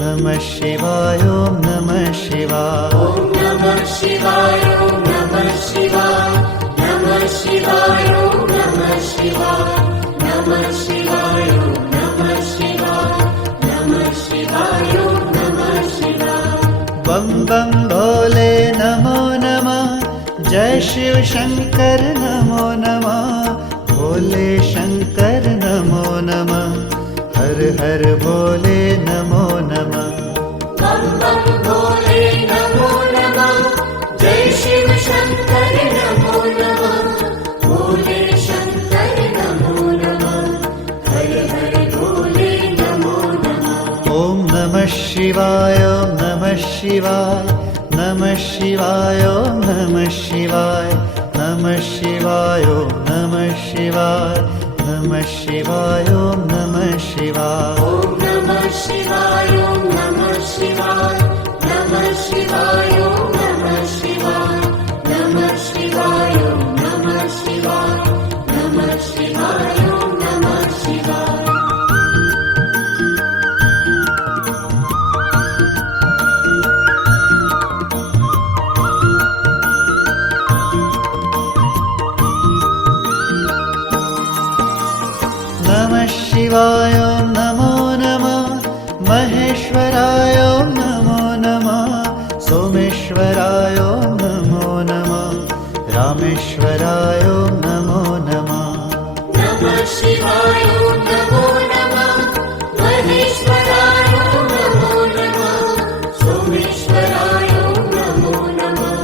नमः शिवाय ॐ नमः शिवाय ॐ नमः शिवाय ॐ नमः शिवाय नमः शिवाय ॐ नमः शिवाय नमः शिवाय ॐ नमः शिवाय नमः शिवाय ॐ नमः शिवाय बम बम भोले नमो नमः जय शिव शंकर नमो नमः भोले शंकर नमो नमः हर हर भोले नमो नमः बम बम भोले नमो नमः जय शिव शंकर नमो नमः भोले शंकर नमो नमः हर हर भोले नमो नमः ॐ नमः शिवाय ॐ नमः शिवाय नमः शिवाय ॐ नमः शिवाय नमः शिवाय ॐ नमः शिवाय नमः शिवाय ॐ नमः शिवाय ॐ नमः शिवाय ॐ नमः शिवाय नमः शिवाय ॐ नमः शिवाय नमः शिवाय ॐ नमः शिवाय नमः शिवाय ॐ नमः शिवाय नमः शिवाय ॐ नमो नमः महेश्वराय ॐ नमो नमः सोमेश्वराय ॐ नमो नमः रामेश्वराय ॐ नमो नमः नमः शिवाय ॐ नमो नमः महेश्वराय ॐ नमो नमः सोमेश्वराय ॐ नमो नमः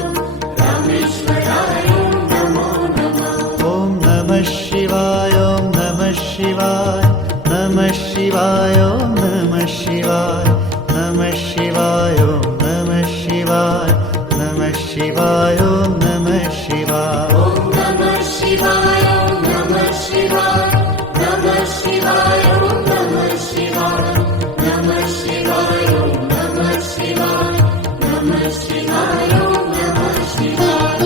रामेश्वराय ॐ नमो नमः ॐ नमः शिवाय ॐ नमः शिवाय नमः शिवाय ॐ नमः शिवाय नमः शिवाय ॐ नमः शिवाय नमः शिवाय ॐ नमः शिवाय ॐ नमः शिवाय ॐ नमः शिवाय नमः शिवाय ॐ नमः शिवाय नमः शिवाय ॐ नमः शिवाय नमः शिवाय ॐ नमः शिवाय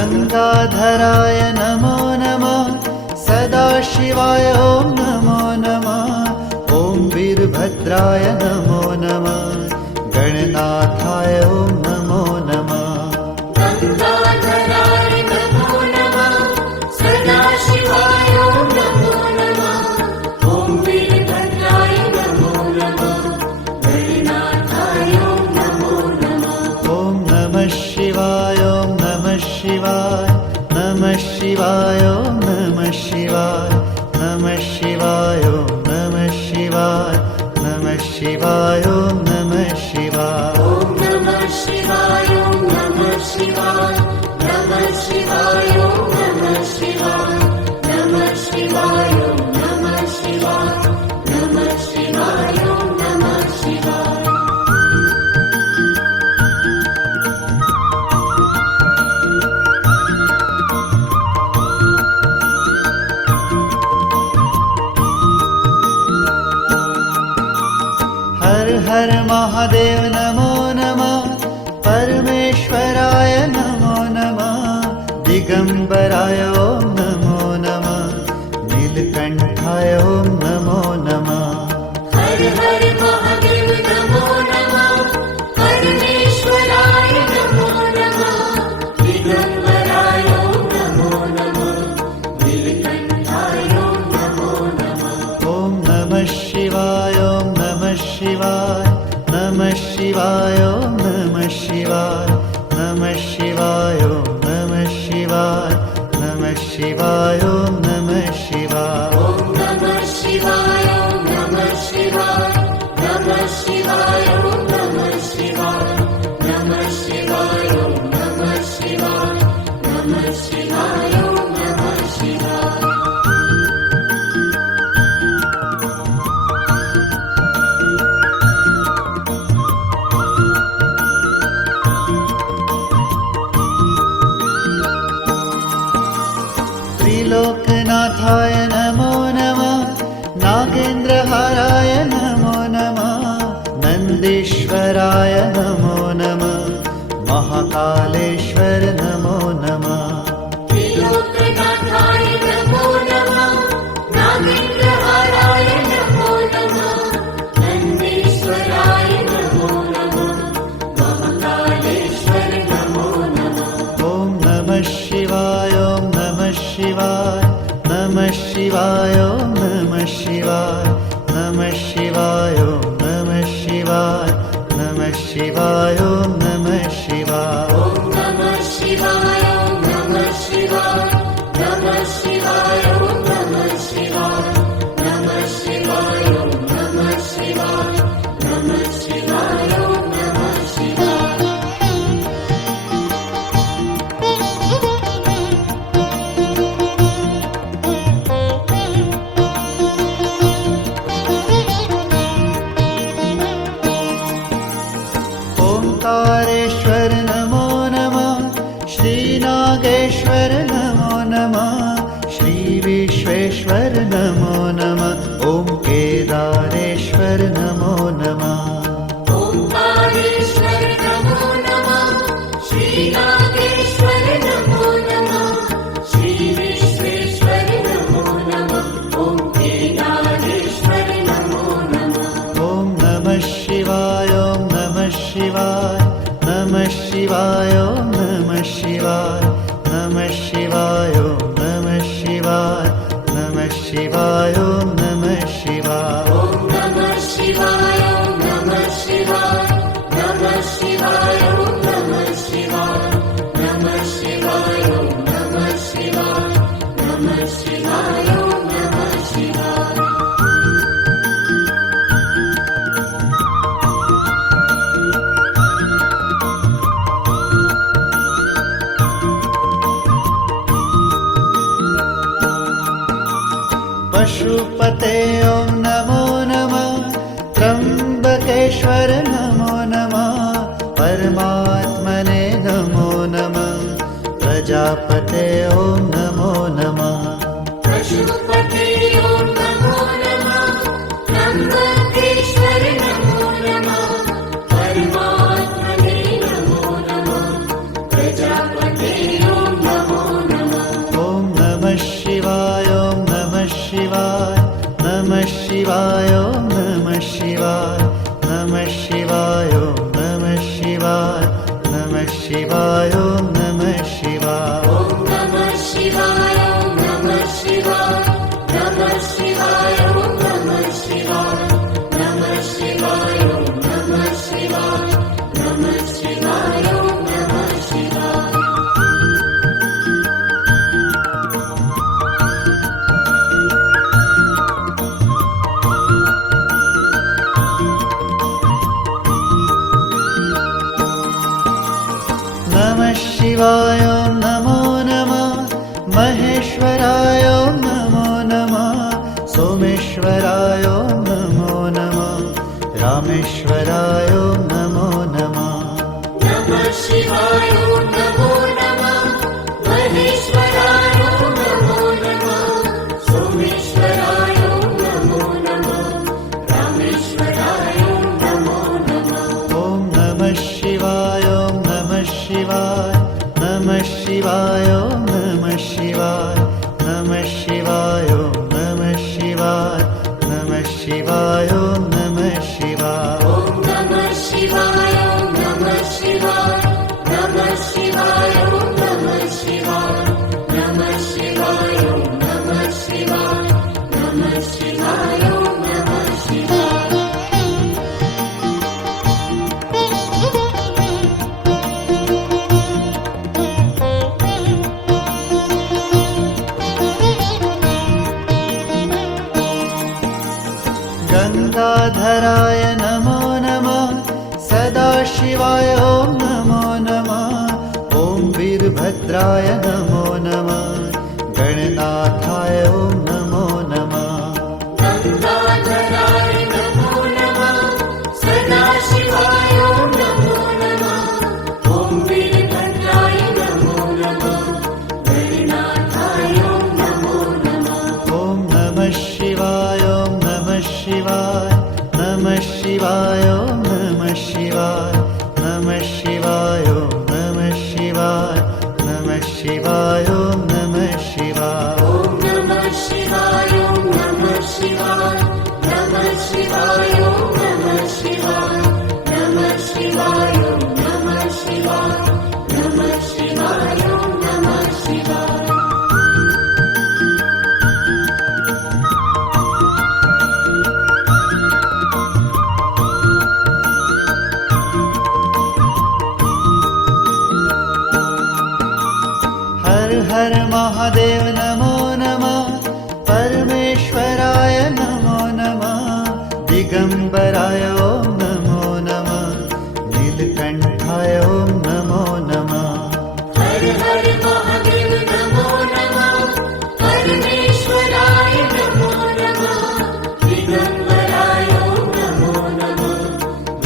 गंगाधराय नमो नमः सदाशिवाय ॐ नमो नमः ॐ वीरभद्राय नमो नमः गणनाथाय ॐ नमो नमः गंगाधराय नमो नमः सदाशिवाय ॐ नमो नमः ॐ वीरभद्राय नमो नमः गणनाथाय ॐ नमो नमः ॐ नमः शिवाय ॐ नमः शिवाय नमः शिवाय ॐ नमः शिवाय नमः शिवाय ॐ नमः शिवाय नमः शिवाय ॐ नमः शिवाय ॐ नमः शिवाय ॐ नमः शिवाय नमः शिवाय ॐ नमः शिवाय नमः शिवाय ॐ नमः शिवाय नमः शिवाय ॐ नमः शिवाय हर हर महादेव नमो नमः परमेश्वराय नमो नमः दिगंबराय ॐ नमो नमः नीलकंठाय ॐ नमो नमः हर हर महादेव नमो नमः परमेश्वराय नमो नमः दिगंबराय ॐ नमो नमः नीलकंठाय ॐ नमो नमः ॐ नमः शिवाय ॐ नमः शिवाय नमः शिवाय ॐ नमः शिवाय नमः शिवाय ॐ नमः शिवाय नमः शिवाय ॐ नमः शिवाय ॐ नमः शिवाय ॐ नमः शिवाय नमः शिवाय ॐ नमः शिवाय नमः शिवाय ॐ नमः शिवाय नमः शिवाय ॐ नमः शिवाय त्रिलोकनाथाय नमो नमः नागेन्द्रहाराय नमो नमः नन्देश विश्वेश्वराय नमो नमः महाकालेश्वर नमो नमः त्रिलोकनाथाय नमो नमः नागेन्द्रहाराय नमो नमः नन्देश्वराय नमो नमः महाकालेश्वर नमो नमः ॐ नमः शिवाय ॐ नमः शिवाय नमः शिवाय ॐ नमः शिवाय नमः शिवाय ॐ नमः शिवाय नमः शिवाय ॐ नमः शिवाय ॐ नमः शिवाय ॐ नमः शिवाय नमः शिवाय ॐ नमः शिवाय नमः शिवाय ॐ नमः शिवाय नमः शिवाय ॐ नमः शिवाय ओंकारेश्वर नमो नमः श्रीनागेश्वर नमो नमः श्रीविश्वेश्वर नमो नमः ॐ केदारेश्वर नमो नमः ओंकारेश्वर नमो नमः श्रीनागेश्वर नमो नमः श्रीविश्वेश्वर नमो नमः ॐ केदारेश्वर नमो नमः ॐ नमः शिवाय ॐ नमः शिवाय नमः शिवाय ॐ नमः शिवाय नमः शिवाय ॐ नमः शिवाय नमः शिवाय ॐ नमः शिवाय ॐ नमः शिवाय ॐ नमः शिवाय नमः शिवाय ॐ नमः शिवाय नमः शिवाय ॐ नमः शिवाय नमः शिवाय ॐ नमः शिवाय पशुपते ॐ नमो नमः त्र्यम्बकेश्वर नमो नमः परमात्मने नमो नमः प्रजापते ॐ नमो नमः पशुपते ॐ नमो नमः त्र्यम्बकेश्वर नमो नमः परमात्मने नमो नमः प्रजापते ॐ नमो नमः ॐ नमः शिवाय ॐ नमः शिवाय नमः शिवाय ॐ नमः शिवाय नमः शिवाय ॐ नमः शिवाय नमः शिवाय ॐ नमः शिवाय ॐ नमः शिवाय ॐ नमः शिवाय नमः शिवाय ॐ नमः शिवाय नमः शिवाय ॐ नमः शिवाय नमः शिवाय ॐ नमः शिवाय नमः शिवाय ॐ नमो नमः महेश्वराय ॐ नमो नमः सोमेश्वराय ॐ नमो नमः रामेश्वराय ॐ नमो नमः नमः शिवाय ॐ नमो नमः महेश्वराय ॐ नमो नमः सोमेश्वराय ॐ नमो नमः रामेश्वराय ॐ नमो नमः ॐ नमः शिवाय ॐ नमः शिवाय नमः शिवाय ॐ नमः शिवाय नमः शिवाय ॐ नमः शिवाय नमः शिवाय ॐ नमः शिवाय ॐ नमः शिवाय ॐ नमः शिवाय नमः शिवाय ॐ नमः शिवाय नमः शिवाय ॐ नमः शिवाय नमः शिवाय ॐ नमः शिवाय गङ्गाधराय नमो नमः सदाशिवाय ॐ नमो नमः ॐ वीरभद्राय नमो नमः गणनाथाय ॐ नमो नमः गङ्गाधराय नमो नमः सदाशिवाय ॐ नमो नमः ॐ वीरभद्राय नमो नमः गणनाथाय ॐ नमो नमः ॐ नमः शिवाय ॐ नमः शिवाय नमः शिवाय ॐ नमः महादेव नमो नमः परमेश्वराय नमो नमः दिगंबराय ओम नमो नमः नीलकंठाय ओम नमो नमः हर हर महादेव नमो नमः परमेश्वराय नमो नमः दिगंबराय ओम नमो नमः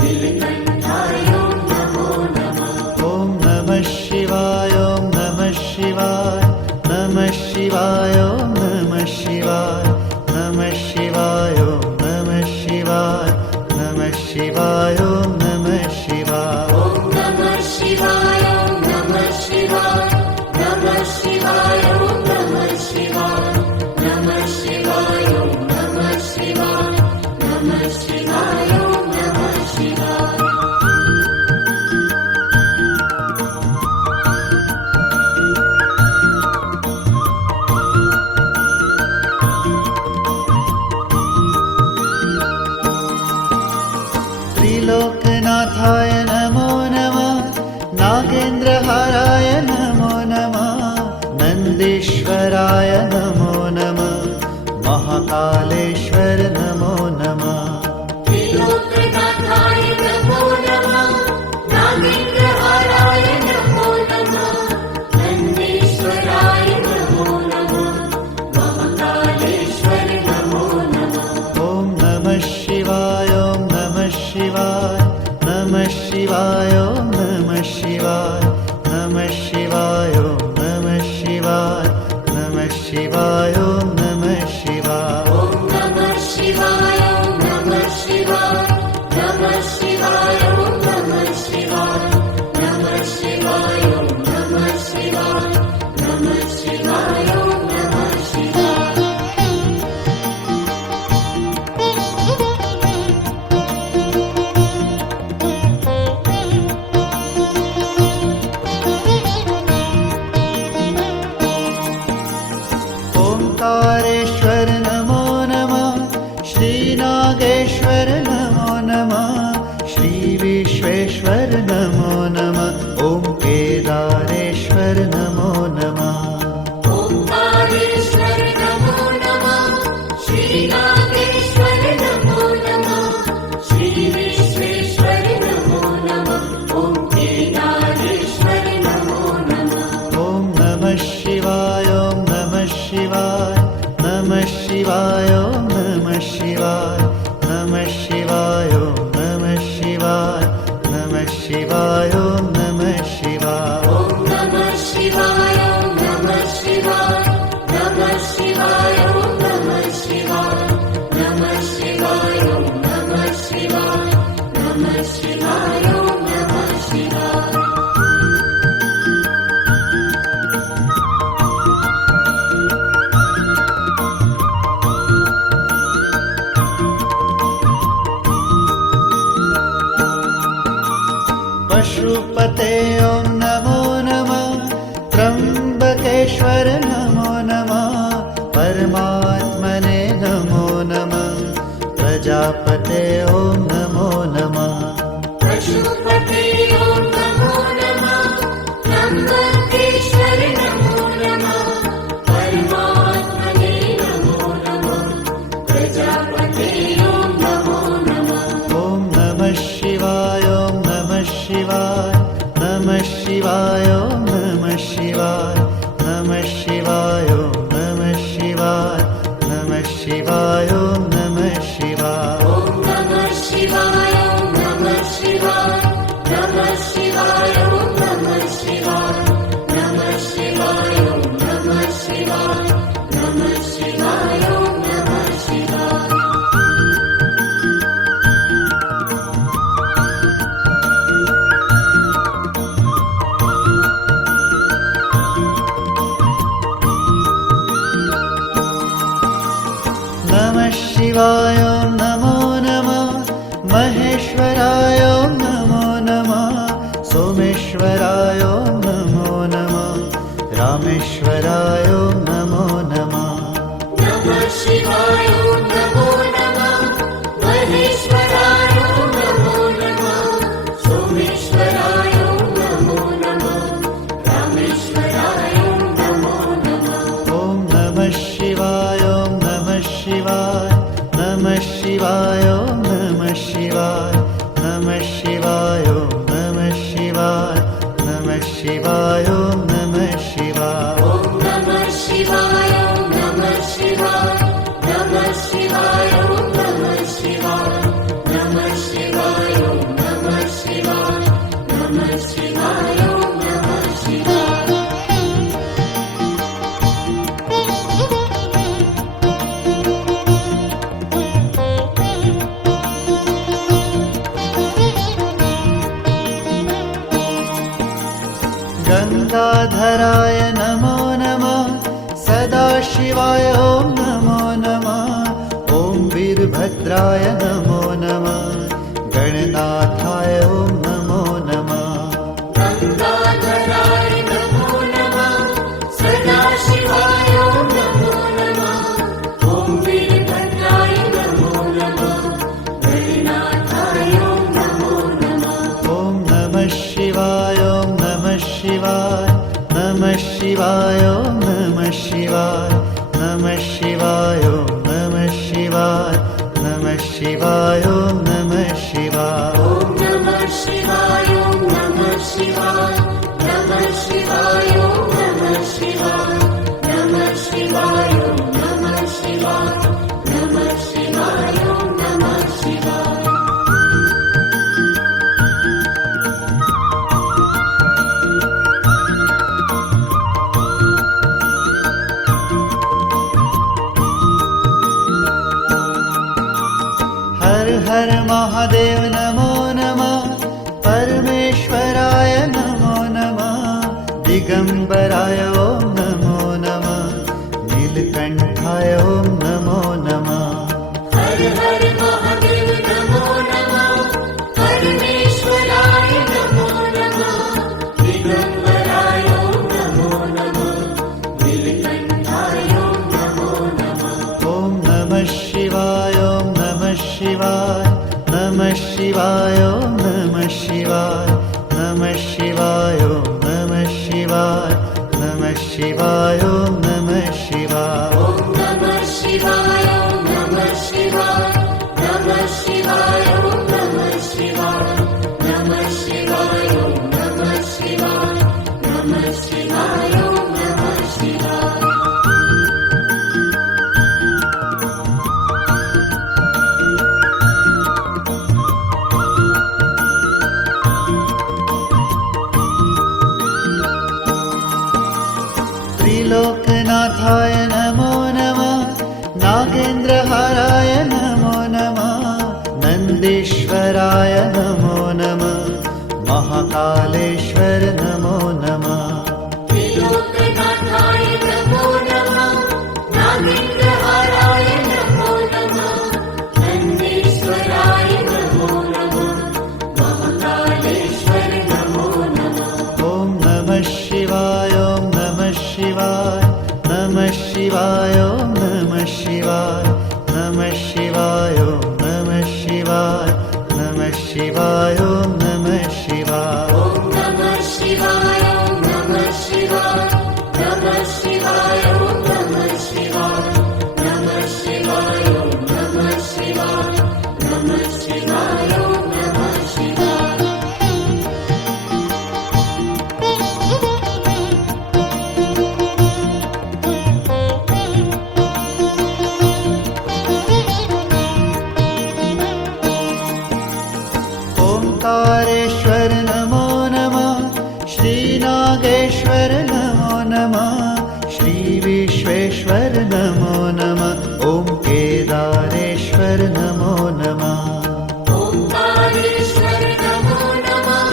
नीलकंठाय ओम नमो नमः ओम नमः शिवाय ओम नमः शिवाय नमः शिवाय ओम नमः शिवाय नमः शिवाय ओम नमः शिवाय नमः शिवाय ओम नमः शिवाय ओम नमः शिवाय ओम नमः शिवाय नमः शिवाय ओम नमः शिवाय नमः शिवाय ओम नमः शिवाय नमः शिवाय ओम नमः शिवाय त्रिलोकनाथाय नमो नमः नागेन्द्रहाराय नमो नमः नन्दीश्वराय नमो नमः महाकालेश्वर नमो नमः त्रिलोकनाथाय नमो नमः नागेन्द्रहाराय नमो नमः नन्दीश्वराय नमो नमः महाकालेश्वर नमो नमः ॐ नमः शिवाय ॐ नमः शिवाय नमः शिवाय ॐ नमः शिवाय नमः शिवाय ॐ नमः शिवाय नमः शिवाय ॐ नमः शिवाय ॐ नमः शिवाय ॐ नमः शिवाय नमः शिवाय ॐ नमः शिवाय नमः शिवाय ॐ नमः शिवाय नमः शिवाय ॐ नमः शिवाय ओंकारेश्वर नमो नमः श्रीनागेश्वर नमो नमः श्रीविश्वेश्वर नमो नमः ॐ केदारेश्वर नमो नमः ओंकारेश्वर नमो नमः श्रीनागेश्वर नमो नमः श्रीविश्वेश्वर नमो नमः ॐ केदारेश्वर नमो नमः ॐ नमः शिवाय ॐ नमः शिवाय नमः शिवाय ॐ नमः शिवाय नमः शिवाय ॐ नमः शिवाय नमः शिवाय ॐ नमः शिवाय ॐ नमः शिवाय ॐ नमः शिवाय नमः शिवाय ॐ नमः शिवाय नमः शिवाय ॐ नमः शिवाय नमः शिवाय ॐ नमः शिवाय पशुपते ॐ नमो नमः त्र्यम्बकेश्वर नमो नमः परमात्मने नमो नमः प्रजापते ॐ नमो नमः पशुपते ॐ नमो नमः त्र्यम्बकेश्वर नमो नमः परमात्मने नमो नमः प्रजापते ॐ नमो नमः ॐ नमः शिवाय ॐ नमः शिवाय नमः शिवाय ॐ नमः शिवाय नमः शिवाय ॐ नमः शिवाय नमः शिवाय ॐ नमः शिवाय ॐ नमः शिवाय ॐ नमः शिवाय नमः शिवाय ॐ नमः शिवाय नमः शिवाय ॐ नमः शिवाय नमः शिवाय ॐ नमः शिवाय नमः शिवाय ॐ नमो नमः महेश्वराय ॐ नमो नमः सोमेश्वराय ॐ नमो नमः रामेश्वराय ॐ नमो नमः नमः शिवाय ॐ नमो नमः महेश्वराय ॐ नमो नमः सोमेश्वराय ॐ नमो नमः रामेश्वराय ॐ नमो नमः शिवाय ॐ नमः शिवाय नमः शिवाय ॐ नमः शिवाय नमः शिवाय ॐ नमः शिवाय नमः शिवाय ॐ नमः शिवाय गंगाधराय नमो नमः सदाशिवाय ॐ नमो नमः ॐ वीरभद्राय नमो नमः गणनाथाय ॐ नमो नमः गंगाधराय नमो नमः सदाशिवाय ॐ नमो नमः ॐ वीरभद्राय नमो नमः गणनाथाय ॐ नमो नमः ॐ नमः शिवाय ॐ नमः शिवाय नमः शिवाय ॐ नमः शिवाय नमः शिवाय ॐ नमः शिवाय नमः शिवाय ॐ नमः शिवाय ॐ नमः शिवाय ॐ नमः शिवाय नमः शिवाय ॐ नमः शिवाय नमः शिवाय ॐ नमः शिवाय नमः शिवाय ॐ नमः शिवाय हर हर महादेव नमो नमः परमेश्वराय नमो नमः दिगंबराय ॐ नमो नमः नीलकंठाय ॐ नमो नमः हर हर महादेव नमो नमः परमेश्वराय नमो नमः दिगंबराय ॐ नमो नमः नीलकंठाय ॐ नमो नमः ॐ नमः शिवाय ॐ नमः शिवाय नमः शिवाय ॐ नमः शिवाय नमः शिवाय ॐ नमः शिवाय नमः शिवाय ॐ नमः शिवाय ॐ नमः शिवाय ॐ नमः शिवाय नमः शिवाय ॐ नमः शिवाय नमः शिवाय ॐ नमः शिवाय नमः शिवाय ॐ नमः शिवाय त्रिलोकनाथाय नमो नमः नागेन्द्रहाराय नमो नमः नन्देश्वराय नमो नमः महाकालेश्वर नमो नमः त्रिलोकनाथाय नमो नमः नागेन्द्रहाराय नमो नमः नन्देश्वराय नमो नमः महाकालेश्वर नमो नमः ॐ नमः शिवाय ॐ नमः शिवाय नमः शिवाय ॐ नमः शिवाय नमः शिवाय ॐ नमः शिवाय नमः शिवाय ॐ नमः शिवाय ॐ नमः शिवाय ॐ नमः शिवाय नमः शिवाय ॐ नमः शिवाय नमः शिवाय ॐ नमः शिवाय नमः शिवाय ॐ नमः शिवाय ओंकारेश्वर नमो नमः श्रीनागेश्वर नमो नमः श्रीविश्वेश्वर नमो नमः ॐ केदारेश्वर नमो नमः ओंकारेश्वर नमो नमः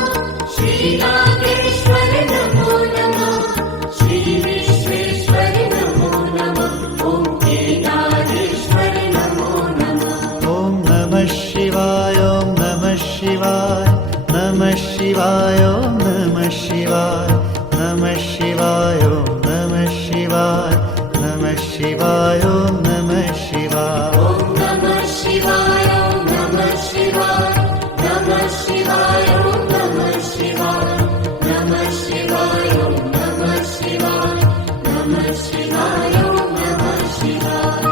श्रीनागेश्वर नमो नमः श्रीविश्वेश्वर नमो नमः ॐ केदारेश्वर नमो नमः ॐ नमः शिवाय ॐ नमः शिवाय नमः शिवाय ॐ नमः शिवाय नमः शिवाय ॐ नमः शिवाय नमः शिवाय ॐ नमः शिवाय ॐ नमः शिवाय ॐ नमः शिवाय नमः शिवाय ॐ नमः शिवाय नमः शिवाय ॐ नमः शिवाय नमः शिवाय ॐ नमः शिवाय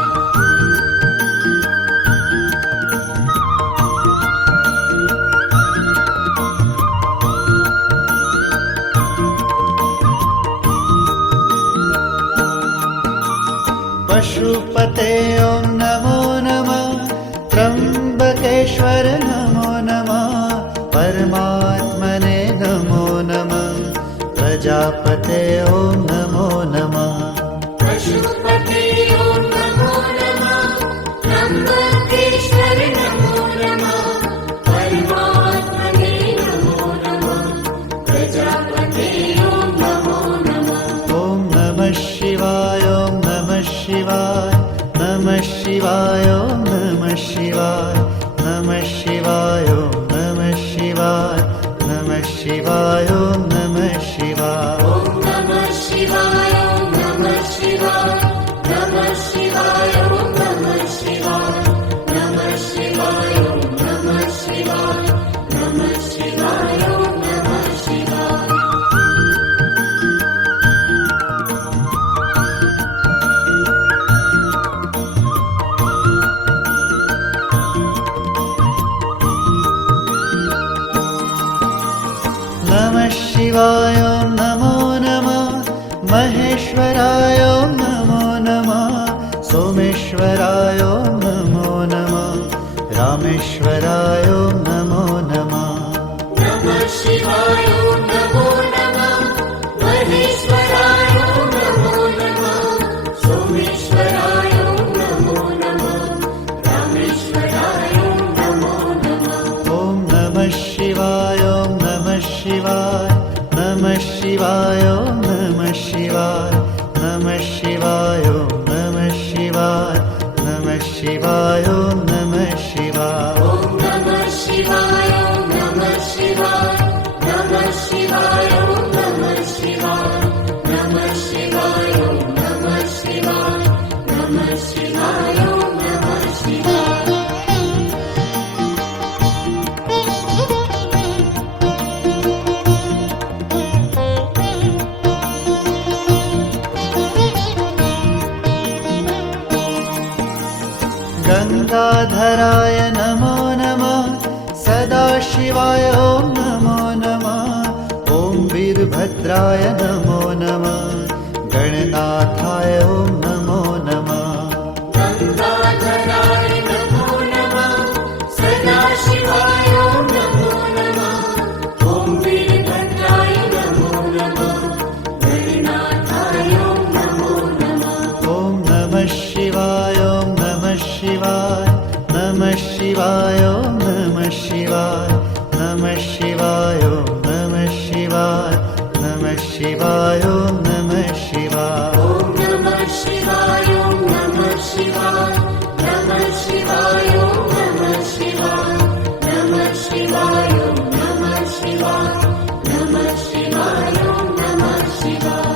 पशुपते ॐ नमो नमः त्र्यम्बकेश्वर नमो नमः परमात्मने नमो नमः प्रजापते ॐ नमो नमः पशुपते ॐ नमो नमः त्र्यम्बकेश्वर नमो नमः परमात्मने नमो नमः प्रजापते ॐ नमो नमः ॐ नमः शिवाय ॐ नमः शिवाय नमः शिवाय ॐ नमः शिवाय नमः शिवाय ॐ नमः शिवाय नमः शिवाय ॐ नमः शिवाय ॐ नमः शिवाय ॐ नमः शिवाय नमः शिवाय ॐ नमः शिवाय नमः शिवाय ॐ नमः शिवाय नमः शिवाय ॐ नमः शिवाय नमः शिवाय ॐ नमो नमः महेश्वराय ॐ नमो नमः सोमेश्वराय ॐ नमो नमः रामेश्वराय ॐ नमो नमः नमः शिवाय ॐ नमो नमः महेश्वराय ॐ नमो नमः सोमेश्वराय ॐ नमो नमः रामेश्वराय ॐ नमो नमः ॐ नमः शिवाय ॐ नमः शिवाय नमः शिवाय ॐ नमः शिवाय नमः शिवाय ॐ नमः शिवाय नमः शिवाय ॐ नमः शिवाय ॐ नमः शिवाय ॐ नमः शिवाय नमः शिवाय ॐ नमः शिवाय नमः शिवाय ॐ नमः शिवाय नमः शिवाय ॐ नमः शिवाय गंगाधराय नमो नमः सदाशिवाय ॐ नमो नमः ॐ वीरभद्राय नमो नमः गणनाथाय ॐ नमो नमः गंगाधराय नमो नमः सदाशिवाय ॐ नमो नमः ॐ वीरभद्राय नमो नमः गणनाथाय ॐ नमो नमः ॐ नमः शिवाय ॐ नमः शिवाय नमः शिवाय ॐ नमः शिवाय नमः शिवाय ॐ नमः शिवाय नमः शिवाय ॐ नमः शिवाय ॐ नमः शिवाय ॐ नमः शिवाय नमः शिवाय ॐ नमः शिवाय नमः शिवाय ॐ नमः शिवाय नमः शिवाय ॐ नमः शिवाय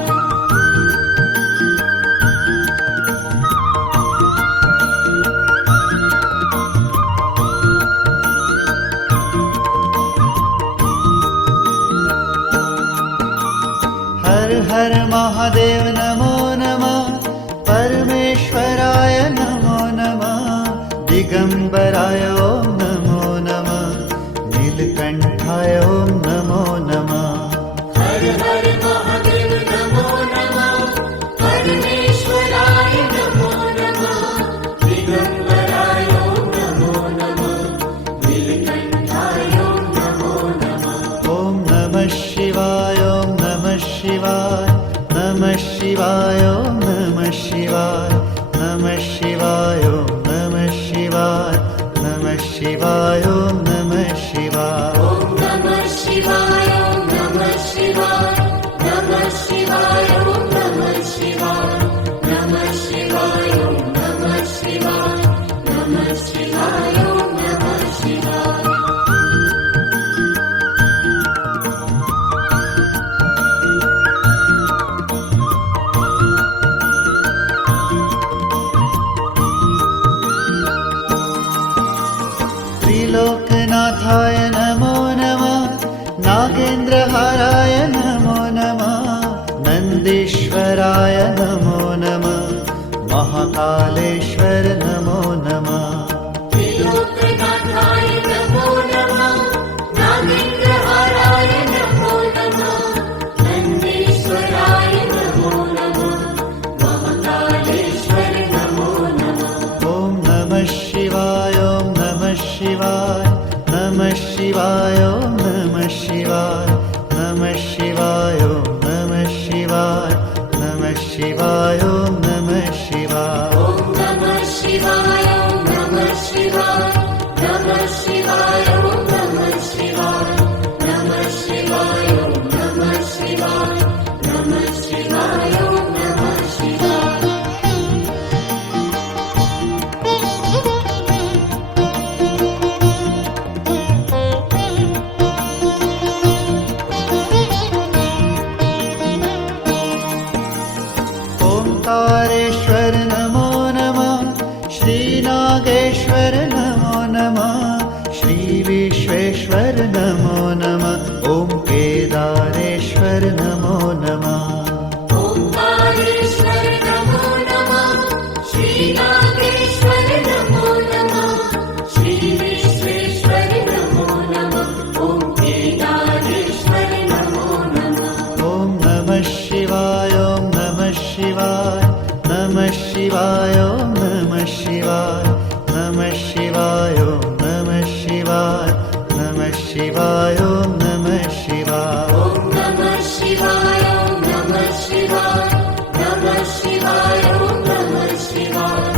हर हर महादेव नमो नमः परमेश्वराय नमो नमः दिगंबराय ॐ नमो नमः नीलकंठाय ॐ नमो नमः हर हर महादेव नमो नमः परमेश्वराय नमो नमः दिगंबराय ॐ नमो नमः नीलकंठाय ॐ नमो नमः ॐ नमः शिवाय ॐ नमः शिवाय नमः शिवाय ॐ नमः शिवाय नमः शिवाय ॐ नमः शिवाय नमः शिवाय ॐ नमः शिवाय ॐ नमः शिवाय ॐ नमः शिवाय नमः शिवाय ॐ नमः शिवाय नमः शिवाय ॐ नमः शिवाय नमः शिवाय ॐ नमः शिवाय त्रिलोकनाथाय नमो नमः नागेन्द्रहाराय नमो नमः नन्दीश्वराय नमो नमः महाकालेश्वर नमो नमः त्रिलोकनाथाय नमो नमः नागेन्द्रहाराय नमो नमः नन्दीश्वराय नमो नमः महाकालेश्वर नागेश्वर नमो नमः श्रीनागेश्वर नमो नमः श्रीविश्वेश्वर नमो नमः ॐ केदारेश्वर नमो नमः ओंकारेश्वर नमो नमः श्रीनागेश्वर नमो नमः श्रीविश्वेश्वर नमो नमः ॐ केदारेश्वर नमो नमः ॐ नमः शिवाय ॐ नमः शिवाय नमः शिवाय ॐ नमः शिवाय नमः शिवाय ॐ नमः शिवाय नमः शिवाय ॐ नमः शिवाय ॐ नमः शिवाय ॐ नमः शिवाय नमः शिवाय ॐ नमः शिवाय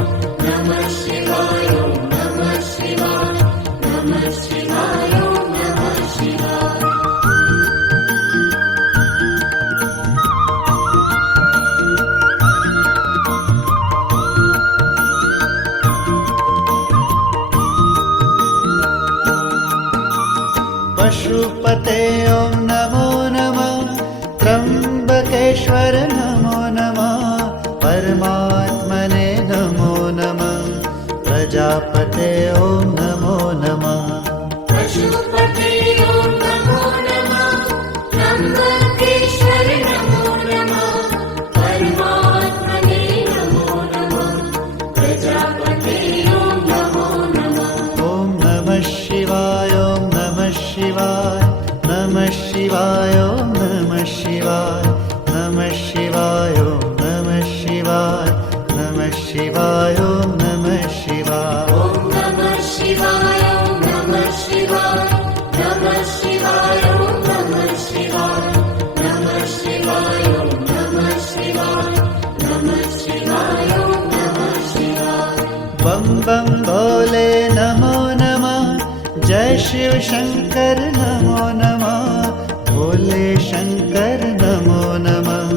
नमः शिवाय ॐ नमः शिवाय नमः शिवाय ॐ नमः शिवाय पशुपते ॐ नमो नमः त्र्यम्बकेश्वर नमो नमः परमात्मने नमो नमः प्रजापते ॐ नमो नमः पशुपते ॐ नमो नमः त्र्यम्बकेश्वर नमो नमः परमात्मने नमो नमः प्रजापते ॐ नमो नमः ॐ नमः शिवाय ॐ नमः शिवाय नमः शिवाय ॐ नमः शिवाय नमः शिवाय ॐ नमः शिवाय नमः शिवाय ॐ नमः शिवाय ॐ नमः शिवाय ॐ नमः शिवाय नमः शिवाय ॐ नमः शिवाय नमः शिवाय ॐ नमः शिवाय नमः शिवाय ॐ नमः शिवाय बम बम भोले नमो नमः जय शिव शंकर नमो नमः भोले शंकर नमो नमः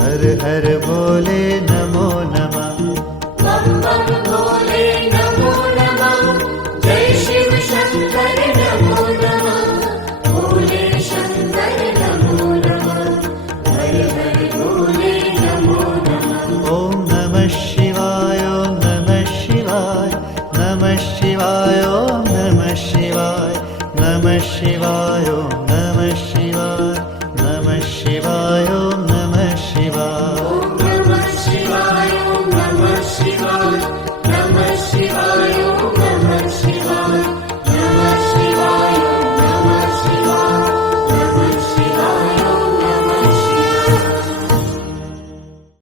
हर हर भोले नमो नमः बम बम भोले नमो नमः जय शिव शंकर नमो नमः भोले शंकर नमो नमः हर हर भोले नमो नमः ॐ नमः शिवाय ॐ नमः शिवाय नमः शिवाय ॐ नमः शिवाय नमः शिवाय ॐ नमः शिवाय नमः शिवाय ॐ नमः शिवाय ॐ नमः शिवाय ॐ नमः शिवाय